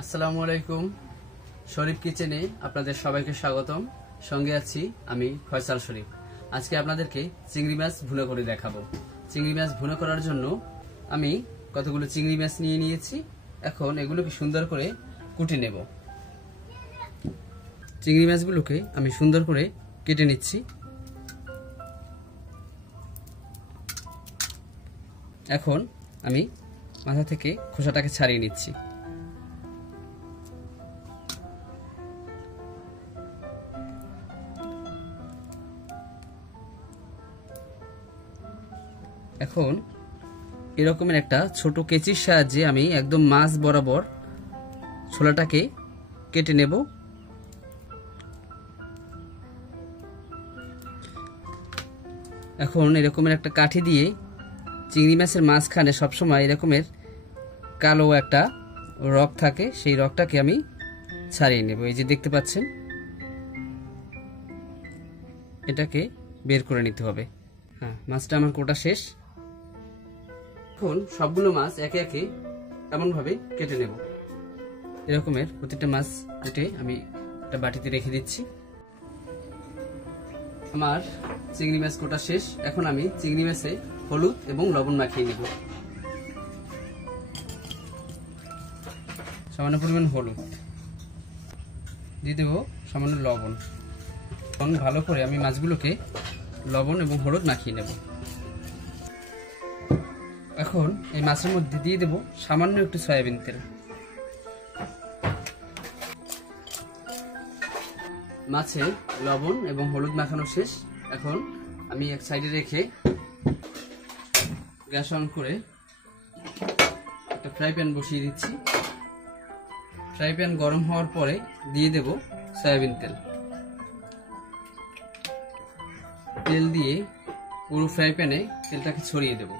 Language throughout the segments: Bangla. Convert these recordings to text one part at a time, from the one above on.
আসসালামু আলাইকুম। শরীফ কিচেনে আপনাদের সবাইকে স্বাগতম। সঙ্গে আছি আমি ফয়সাল শরীফ। আজকে আপনাদেরকে চিংড়ি মাছ ভুনা করে দেখাবো। চিংড়ি মাছ ভুনা করার জন্য আমি কতগুলো চিংড়ি মাছ নিয়ে নিয়েছি। এখন এগুলোকে সুন্দর করে কুটে নেব। চিংড়ি মাছগুলোকে আমি সুন্দর করে কেটে নিচ্ছি। এখন আমি মাথা থেকে খোসাটাকে ছাড়িয়ে নিচ্ছি। এখন এরকমের একটা ছোট কেচির সাহায্যে আমি একদম মাছ বরাবর ছোলাটাকে কেটে নেব। এখন এরকমের একটা কাঠি দিয়ে চিংড়ি মাছের মাঝখানে সবসময় এরকমের কালো একটা রগ থাকে, সেই রগটাকে আমি ছাড়িয়ে নেব। এই যে দেখতে পাচ্ছেন, এটাকে বের করে নিতে হবে। হ্যাঁ, মাছটা আমার কোটা শেষ। এখন সবগুলো মাছ একে একে এমনভাবে কেটে নেব। এরকমের প্রতিটা মাছ কেটে আমি একটা বাটিতে রেখে দিচ্ছি। আমার চিংড়ি মাছ কোটা শেষ। এখন আমি চিংড়ি মাছে হলুদ এবং লবণ মাখিয়ে নেব। সামান্য পরিমাণ হলুদ দিয়ে দেব, সামান্য লবণ। এবং ভালো করে আমি মাছগুলোকে লবণ এবং হলুদ মাখিয়ে নেব। এখন এই মাছের মধ্যে দিয়ে দেব সামান্য একটু সয়াবিন তেল। মাছে লবণ এবং হলুদ মাখানো শেষ। এখন আমি এক সাইডে রেখে গ্যাস অন করে একটা ফ্রাই প্যান বসিয়ে দিচ্ছি। ফ্রাই প্যান গরম হওয়ার পরে দিয়ে দেব সয়াবিন তেল। তেল দিয়ে পুরো ফ্রাই প্যানে তেলটাকে ছড়িয়ে দেব।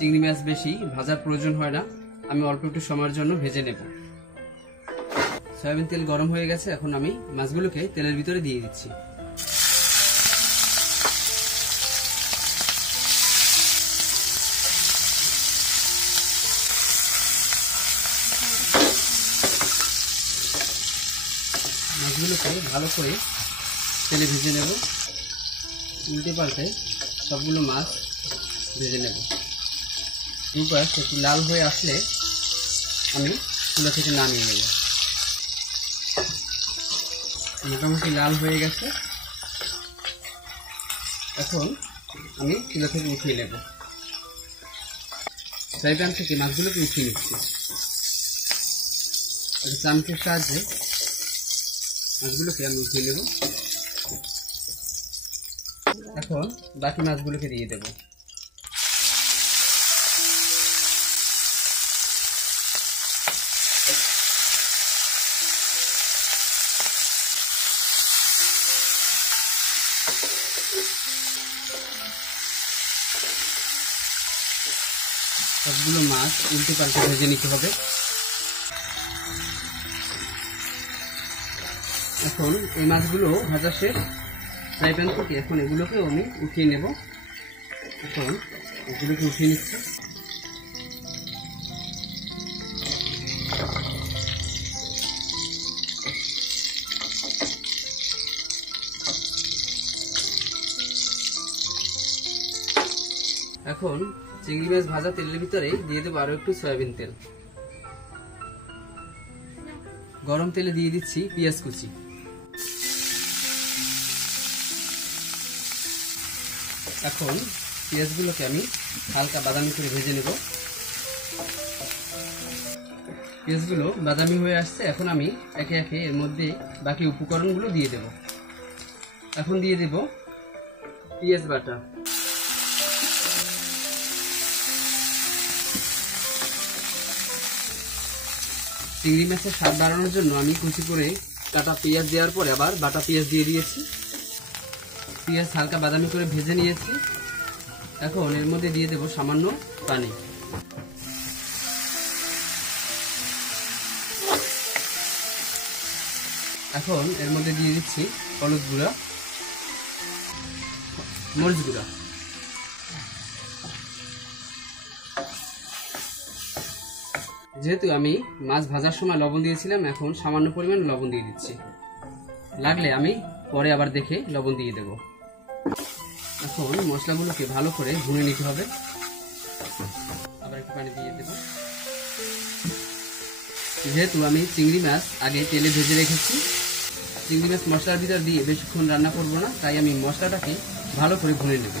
চিংড়ি মাছ বেশি ভাজার প্রয়োজন হয় না, আমি অল্প একটু সময়ের জন্য ভেজে নেব। সয়াবিন তেল গরম হয়ে গেছে। এখন আমি মাছগুলোকে তেলের ভিতরে দিয়ে দিচ্ছি। মাছগুলোকে ভালো করে তেলে ভেজে নেব। উল্টে পাল্টে সবগুলো মাছ ভেজে নেব। দুপাশ একটু লাল হয়ে আসলে আমি চুলা থেকে নামিয়ে নেব। মোটামুটি লাল হয়ে গেছে। এখন আমি চুলা থেকে উঠিয়ে নেব। ফ্রাই প্যান থেকে মাছগুলোকে উঠিয়ে নিচ্ছি। একটা চামচের সাহায্যে মাছগুলোকে আমি উঠিয়ে নেব। এখন বাকি মাছগুলোকে দিয়ে দেব। সবগুলো মাছ উল্টে পাল্টে ভেজে নিতে হবে। এখন এই মাছগুলো ভাজা শেষ ফ্রাই প্যান থেকে। এখন এগুলোকেও আমি উঠিয়ে নেব। এখন এগুলোকে উঠিয়ে নিচ্ছি। এখন চিংড়ি মাছ ভাজা তেলের ভিতরে দিয়ে দেবো আরো একটু সয়াবিন তেল। গরম তেলে দিয়ে দিচ্ছি পেঁয়াজ কুচি। এখন পেঁয়াজগুলোকে আমি হালকা বাদামি করে ভেজে নেব। পেঁয়াজগুলো বাদামি হয়ে আসছে। এখন আমি একে একে এর মধ্যে বাকি উপকরণগুলো দিয়ে দেব। এখন দিয়ে দেব পেঁয়াজ বাটা, চিংড়ি মাছের স্বাদ বাড়ানোর জন্য আমি কুচি করে কাটা পেঁয়াজ দেওয়ার পরে আবার বাটা পেঁয়াজ দিয়ে দিয়েছি। পেঁয়াজ হালকা বাদামি করে ভেজে নিয়েছি। এখন এর মধ্যে দিয়ে দেব সামান্য পানি। এখন এর মধ্যে দিয়ে দিচ্ছি হলুদ গুঁড়া, মরিচ গুঁড়া, যেহেতু আমি মাছ ভাজার সময় লবণ দিয়েছিলাম, এখন সামান্য পরিমাণ লবণ দিয়ে দিচ্ছি। লাগলে আমি পরে আবার দেখে লবণ দিয়ে দেব। এখন মশলাগুলোকে ভালো করে ভুনে নিতে হবে। আবার একটু পানি দিয়ে দেব। যেহেতু আমি চিংড়ি মাছ আগে তেলে ভেজে রেখেছি, চিংড়ি মাছ মশলার ভিতর দিয়ে বেশিক্ষণ রান্না করব না, তাই আমি মশলাটাকে ভালো করে ভুনে নেব।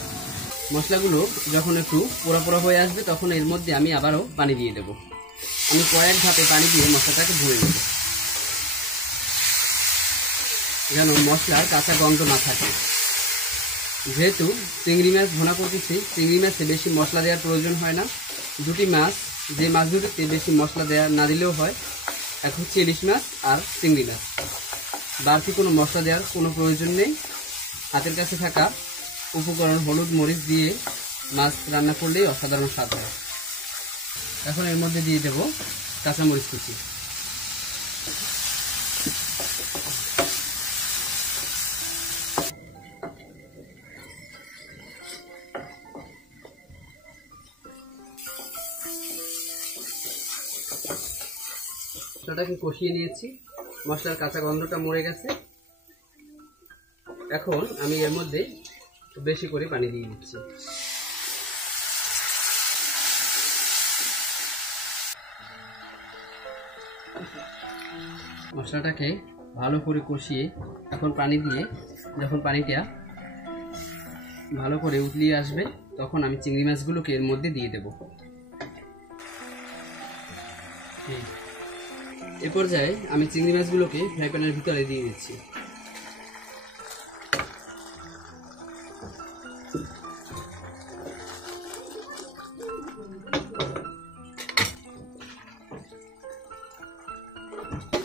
মশলাগুলো যখন একটু পোড়া পোড়া হয়ে আসবে, তখন এর মধ্যে আমি আবারও পানি দিয়ে দেব। আমি কয়েক ধাপে পানি দিয়ে মশলাটাকে ভুনে নেব, যেন মশলার কাঁচা গন্ধ না থাকে। যেহেতু চিংড়ি মাছ ভুনা করতেছি, চিংড়ি মাছে বেশি মশলা দেওয়ার প্রয়োজন হয় না। দুটি মাছ, যে মাছ দুটিতে বেশি মশলা দেওয়া না দিলেও হয়, এক হচ্ছে ইলিশ মাছ আর চিংড়ি মাছ। বাড়তি কোনো মশলা দেওয়ার কোনো প্রয়োজন নেই। হাতের কাছে থাকা উপকরণ হলুদ মরিচ দিয়ে মাছ রান্না করলেই অসাধারণ স্বাদ হয়। এখন এর মধ্যে দিয়ে দেব কাঁচামরিচ কুচি। মশলাটাকে কষিয়ে নিয়েছি, মশলার কাঁচা গন্ধটা মরে গেছে। এখন আমি এর মধ্যে বেশি করে পানি দিয়ে দিচ্ছি। মশলাটাকে ভালো করে কষিয়ে এখন পানি দিয়ে, যখন পানিটা ভালো করে উতলিয়ে আসবে, তখন আমি চিংড়ি মাছগুলোকে এর মধ্যে দিয়ে দেব। এ পর্যায়ে আমি চিংড়ি মাছগুলোকে ফ্রাই প্যানের ভিতরে দিয়ে দিচ্ছি।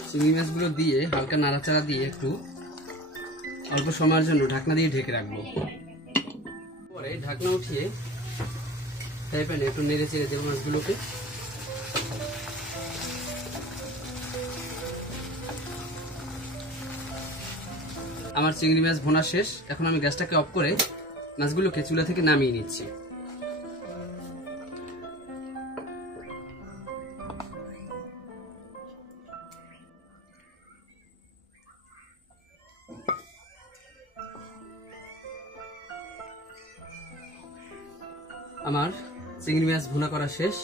চিংড়ি মাছগুলো দিয়ে হালকা নাড়াচাড়া দিয়ে একটু অল্প সময়ের জন্য ঢাকনা দিয়ে ঢেকে রাখবো। পরে ঢাকনা উঠিয়ে ফ্রাই প্যানে একটু নেড়ে চেড়ে দেবো মাছগুলোকে। আমার চিংড়ি মাছ ভোনা শেষ। এখন আমি গ্যাসটাকে অফ করে মাছগুলোকে চুলা থেকে নামিয়ে নিচ্ছি। আমার চিংড়ি মাছ ভুনা করা শেষ।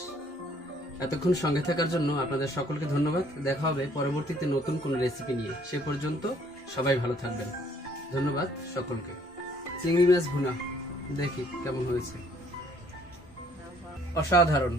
এতক্ষণ সঙ্গে থাকার জন্য আপনাদের সকলকে ধন্যবাদ। দেখা হবে পরবর্তীতে নতুন কোনো রেসিপি নিয়ে। সে পর্যন্ত সবাই ভালো থাকবেন। ধন্যবাদ সকলকে। চিংড়ি মাছ ভুনা দেখি কেমন হয়েছে। অসাধারণ।